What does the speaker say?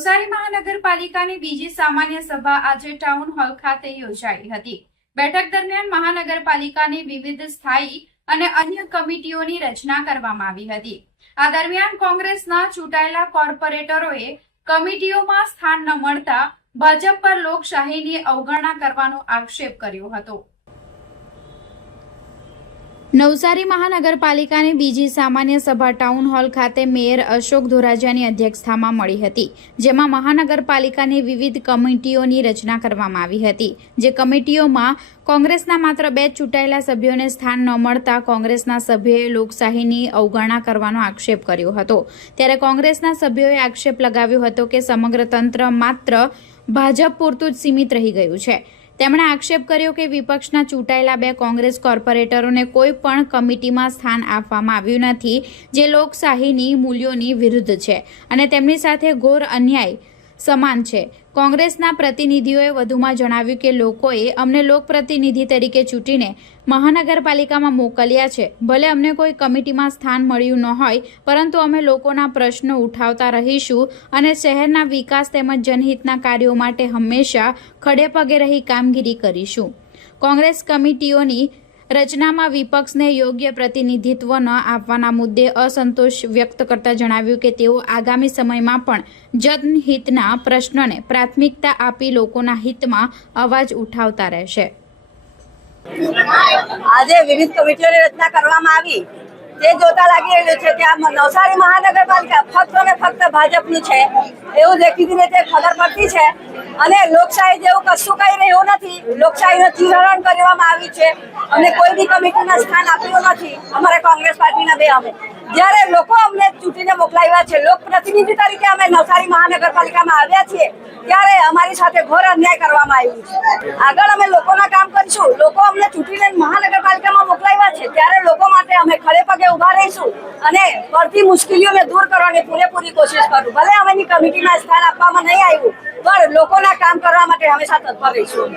નવસારી મહાનગરપાલિકાની બીજી સામાન્ય સભા આજે ટાઉન હોલ ખાતે યોજાઈ હતી। બેઠક દરમિયાન મહાનગરપાલિકાની વિવિધ સ્થાયી અને અન્ય કમિટીઓની રચના કરવામાં આવી હતી। આ દરમિયાન કોંગ્રેસના ચૂંટાયેલા કોર્પોરેટરોએ કમિટીઓમાં સ્થાન ન મળતા ભાજપ પર લોકશાહીની અવગણના કરવાનો આક્ષેપ કર્યો હતો। નવસારી મહાનગરપાલિકાની બીજી સામાન્ય સભા ટાઉન હોલ ખાતે મેયર અશોક ધોરાજીયાની અધ્યક્ષતામાં મળી હતી, જેમાં મહાનગરપાલિકાની વિવિધ કમિટીઓની રચના કરવામાં આવી હતી। જે કમિટીઓમાં કોંગ્રેસના માત્ર 2 ચૂંટાયેલા સભ્યોને સ્થાન ન મળતા કોંગ્રેસના સભ્યોએ લોકશાહીની અવગણના કરવાનો આક્ષેપ કર્યો હતો। ત્યારે કોંગ્રેસના સભ્યોએ આક્ષેપ લગાવ્યો હતો કે સમગ્ર તંત્ર માત્ર ભાજપ પૂરતું જ સીમિત રહી ગયું છે। તેમણે આક્ષેપ કર્યો કે વિપક્ષના ચૂંટાયેલા 2 કોંગ્રેસ કોર્પોરેટરોને કોઈ પણ કમિટીમાં સ્થાન આપવામાં આવ્યું નથી, જે લોકશાહીની મૂલ્યોની વિરુદ્ધ છે અને તેમની સાથે ઘોર અન્યાય સમાન છે। કોંગ્રેસના પ્રતિનિધિઓએ વધુમાં જણાવ્યું કે લોકોએ અમને લોકપ્રતિનિધિ તરીકે ચૂંટીને મહાનગરપાલિકામાં મોકલ્યા છે। ભલે અમને કોઈ કમિટીમાં સ્થાન મળ્યું ન હોય, પરંતુ અમે લોકોના પ્રશ્નો ઉઠાવતા રહીશું અને શહેરના વિકાસ તેમજ જનહિતના કાર્યો માટે હંમેશા ખડે પગે રહી કામગીરી કરીશું। કોંગ્રેસ કમિટીઓની રચનામાં વિપક્ષને યોગ્ય પ્રતિનિધિત્વ ન આપવાના મુદ્દે અસંતોષ વ્યક્ત કરતા જણાવ્યું કે તેઓ આગામી સમયમાં પણ જનહિતના પ્રશ્નોને પ્રાથમિકતા આપી લોકોના હિતમાં અવાજ ઉઠાવતા રહેશે। આજે વિવિધ કમિટીઓની રચના કરવામાં આવી તે જોતા લાગી રહ્યું છે કે આ નવસારી મહાનગરપાલિકા ફક્ત ને ફક્ત ભાજપનું છે એવું દેખીતી રીતે ખબર પડતી છે અને લોકશાહી જેવું કશું કઈ રહ્યું નથી। લોકશાહીનું ચીરહરણ કરવામાં આવ્યું છે। અમને કોઈ બી કમિટીમાં સ્થાન આપ્યું નથી। અમારા કોંગ્રેસ પાર્ટીના 2 અમે જ્યારે લોકો અમને ચૂંટીને મોકલાવ્યા છે, લોકપ્રતિનિધિ તરીકે અમે નવસારી મહાનગરપાલિકામાં આવ્યા છીએ, ત્યારે અમારી સાથે ઘોર અન્યાય કરવામાં આવ્યું છે। આગળ અમે લોકોના કામ કરીશું। લોકો અમને ચૂંટીને મહાનગરપાલિકામાં મોકલાવ્યા છે ત્યારે લોકો માટે અમે ખડે પગે ઉભા રહીશું અને પડતી મુશ્કેલીઓને દૂર કરવાની પૂરેપૂરી કોશિશ કરું। ભલે અમેની કમિટીમાં સ્થાન આપવામાં નહીં આવ્યું, પણ લોકોના કામ કરવા માટે હંમેશા તત્પર રહીશું।